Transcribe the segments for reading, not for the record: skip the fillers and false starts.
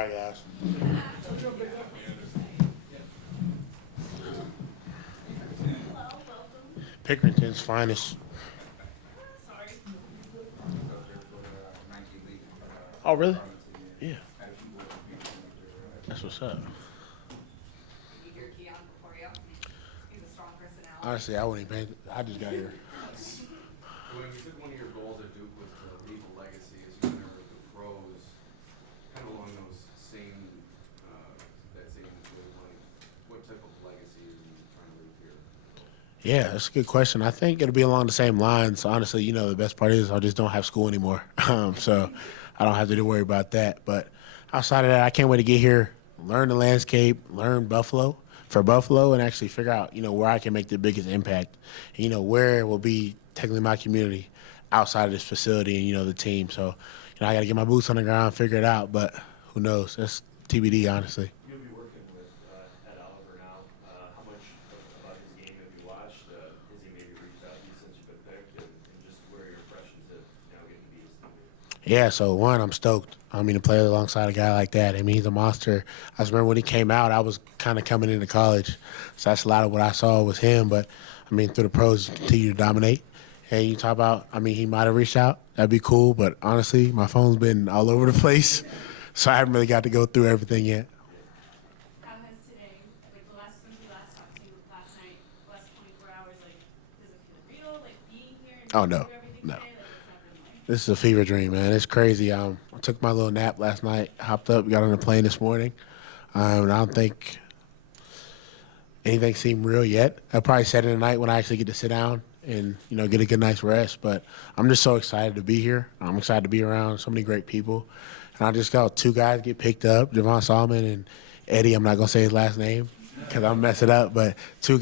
right, guys. Pickerington's finest. Oh, really? Yeah. That's what's up. Honestly, I wouldn't even. I just got here. When you took one of your goals at Duke was to leave a legacy as you enter the pros, kind of along those same, that same wavelength, what type of legacy are you trying to leave here? Yeah, that's a good question. I think it'll be along the same lines. Honestly, the best part is I just don't have school anymore. So I don't have to worry about that. But outside of that, I can't wait to get here, learn the landscape, learn Buffalo, and actually figure out, where I can make the biggest impact. Where will be technically my community outside of this facility and, the team. So, I got to get my boots on the ground, figure it out. But who knows? That's TBD, honestly. You'll be working with Ed Oliver now. How much about his game have you watched? Has he maybe reached out to you since you've been picked? And just where are your impressions of now getting to be his teammate? Yeah, so one, I'm stoked. To play alongside a guy like that. He's a monster. I just remember when he came out, I was kind of coming into college. So that's a lot of what I saw was him. But, through the pros, he continue to dominate. And you talk about, he might have reached out. That'd be cool. But honestly, my phone's been all over the place. So I haven't really got to go through everything yet. How has today, since we last talked to you last night, last 24 hours, does it feel real, being here and Oh, no. through everything No. today? What's that been like? This is a fever dream, man. It's crazy. I took my little nap last night, hopped up, got on the plane this morning. And I don't think anything seemed real yet. I'll probably set it at night when I actually get to sit down and, get a good night's rest. But I'm just so excited to be here. I'm excited to be around so many great people. And I just got two guys get picked up, Javon Solomon and Eddie. I'm not going to say his last name because I'll mess it up. But two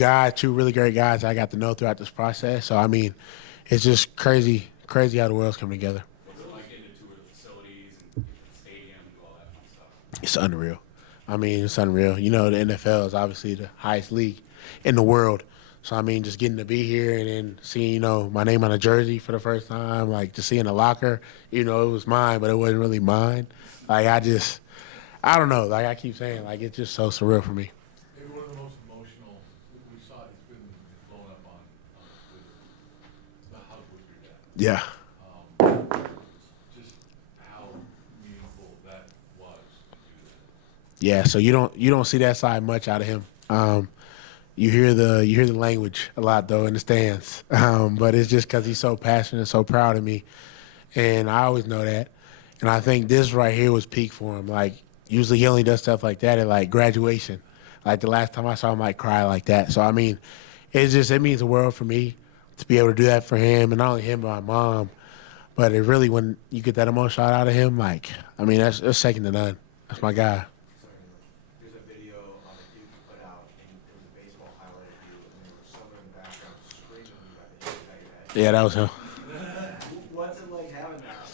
really great guys I got to know throughout this process. So, it's just crazy how the world's coming together. What's it like getting to tour the facilities and the stadium and do all that fun stuff? It's unreal. It's unreal. The NFL is obviously the highest league in the world. So, just getting to be here and then seeing, my name on a jersey for the first time, just seeing the locker, it was mine, but it wasn't really mine. I don't know. I keep saying, it's just so surreal for me. Maybe one of the most emotional, we saw it's been blown up on Twitter, the hug with your dad. Yeah. Just how meaningful that was to you. Yeah, so you don't see that side much out of him. You hear the language a lot though in the stands, but it's just because he's so passionate, so proud of me, and I always know that. And I think this right here was peak for him. Usually he only does stuff like that at graduation. The last time I saw him cry like that. So it means the world for me to be able to do that for him, and not only him but my mom. But it really, when you get that emotion out of him, that's second to none. That's my guy. There's a video that Duke put out, and it was a baseball highlight of you, and there was someone in the background screaming when you got the hit at your head. Yeah, that was him. What's it like having that?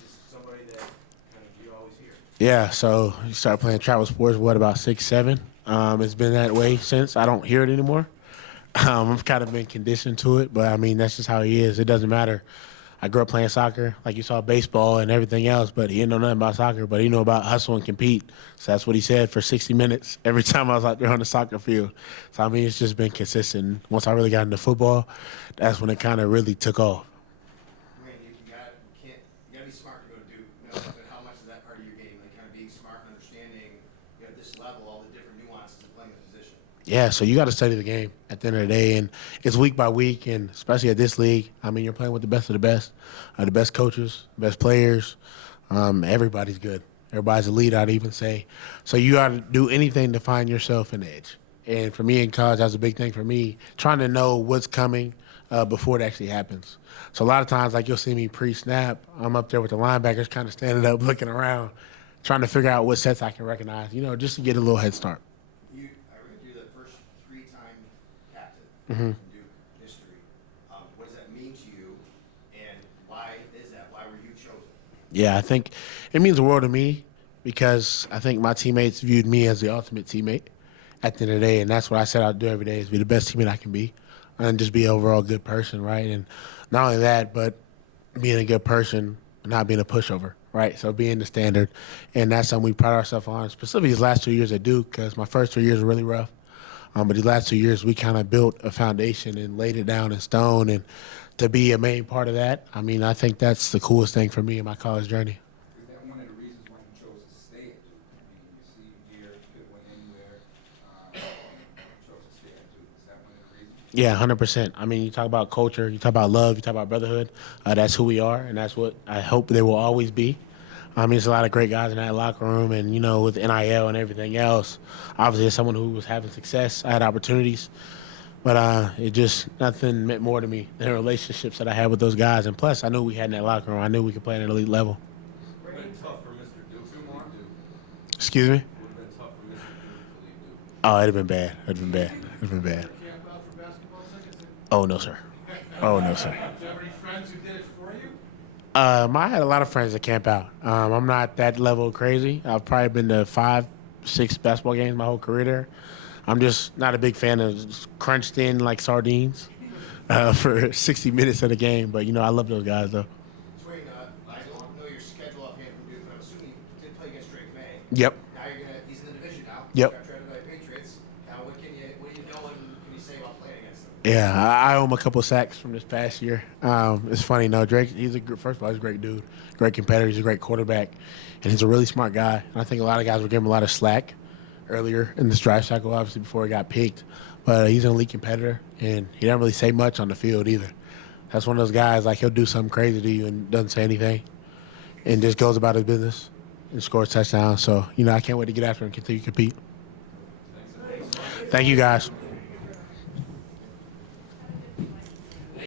Just somebody that you always hear. Yeah, so you start playing travel sports, about 6, 7? It's been that way since. I don't hear it anymore. I've kind of been conditioned to it, but that's just how he is. It doesn't matter. I grew up playing soccer, like you saw baseball and everything else, but he didn't know nothing about soccer, but he knew about hustle and compete. So that's what he said for 60 minutes every time I was out there on the soccer field. So, it's just been consistent. Once I really got into football, that's when it kind of really took off. DeWayne, you gotta be smart to go to Duke. But how much is that part of your game? Being smart and understanding, at this level, all the different nuances of playing the position. Yeah, so you got to study the game at the end of the day, and it's week by week, and especially at this league, you're playing with the best of the best coaches, best players. Everybody's good. Everybody's elite, I'd even say. So you got to do anything to find yourself an edge. And for me in college, that's a big thing for me, trying to know what's coming before it actually happens. So a lot of times, you'll see me pre-snap, I'm up there with the linebackers kind of standing up, looking around, trying to figure out what sets I can recognize, just to get a little head start. I read you're the first 3-time captain Mm-hmm. in Duke history. What does that mean to you, and why is that? Why were you chosen? Yeah, I think it means the world to me because I think my teammates viewed me as the ultimate teammate at the end of the day, and that's what I set out to do every day is be the best teammate I can be and just be an overall good person, right? And not only that, but being a good person, not being a pushover. right? So being the standard, and that's something we pride ourselves on. Specifically, these last 2 years at Duke, because my first 3 years were really rough. But these last 2 years, we kind of built a foundation and laid it down in stone. And to be a main part of that, I mean, I think that's the coolest thing for me in my college journey. Is that one of the reasons why you chose to stay at Duke? I mean, you see here, you could have went anywhere. You chose to stay at Duke. Is that one of the reasons? Yeah, 100%. I mean, you talk about culture, you talk about love, you talk about brotherhood. That's who we are, and that's what I hope they will always be. I mean, there's a lot of great guys in that locker room, and, you know, with NIL and everything else, obviously as someone who was having success, I had opportunities. But it just, nothing meant more to me than the relationships that I had with those guys. And plus, I knew we had in that locker room. I knew we could play at an elite level. Would have been tough for Mr. Duke to leave Duke. Excuse me? Would have been tough for Mr. Duke to leave Duke. Oh, it'd have been bad. It'd have been bad. It'd have been bad. Camp out for basketball tickets? Oh, no, sir. Oh, no, sir. Do you have any friends who did it for you? I had a lot of friends that camp out. I'm not that level crazy. I've probably been to 5, 6 basketball games my whole career there. I'm just not a big fan of crunched in like sardines for 60 minutes of the game. But, you know, I love those guys, though. DeWayne, I don't know your schedule offhand from Duke, but I'm assuming you did play against Drake May. Yep. Now he's in the division now. Yep. Got drafted by the Patriots. Now what do you know and can you say about playing against them? Yeah, I owe him a couple sacks from this past year. It's funny, no, Drake, first of all, he's a great dude, great competitor, he's a great quarterback, and he's a really smart guy. And I think a lot of guys were giving him a lot of slack earlier in this draft cycle, obviously, before he got picked. But he's an elite competitor, and he doesn't really say much on the field either. That's one of those guys, like, he'll do something crazy to you and doesn't say anything and just goes about his business and scores touchdowns. So, you know, I can't wait to get after him and continue to compete. Thank you, guys.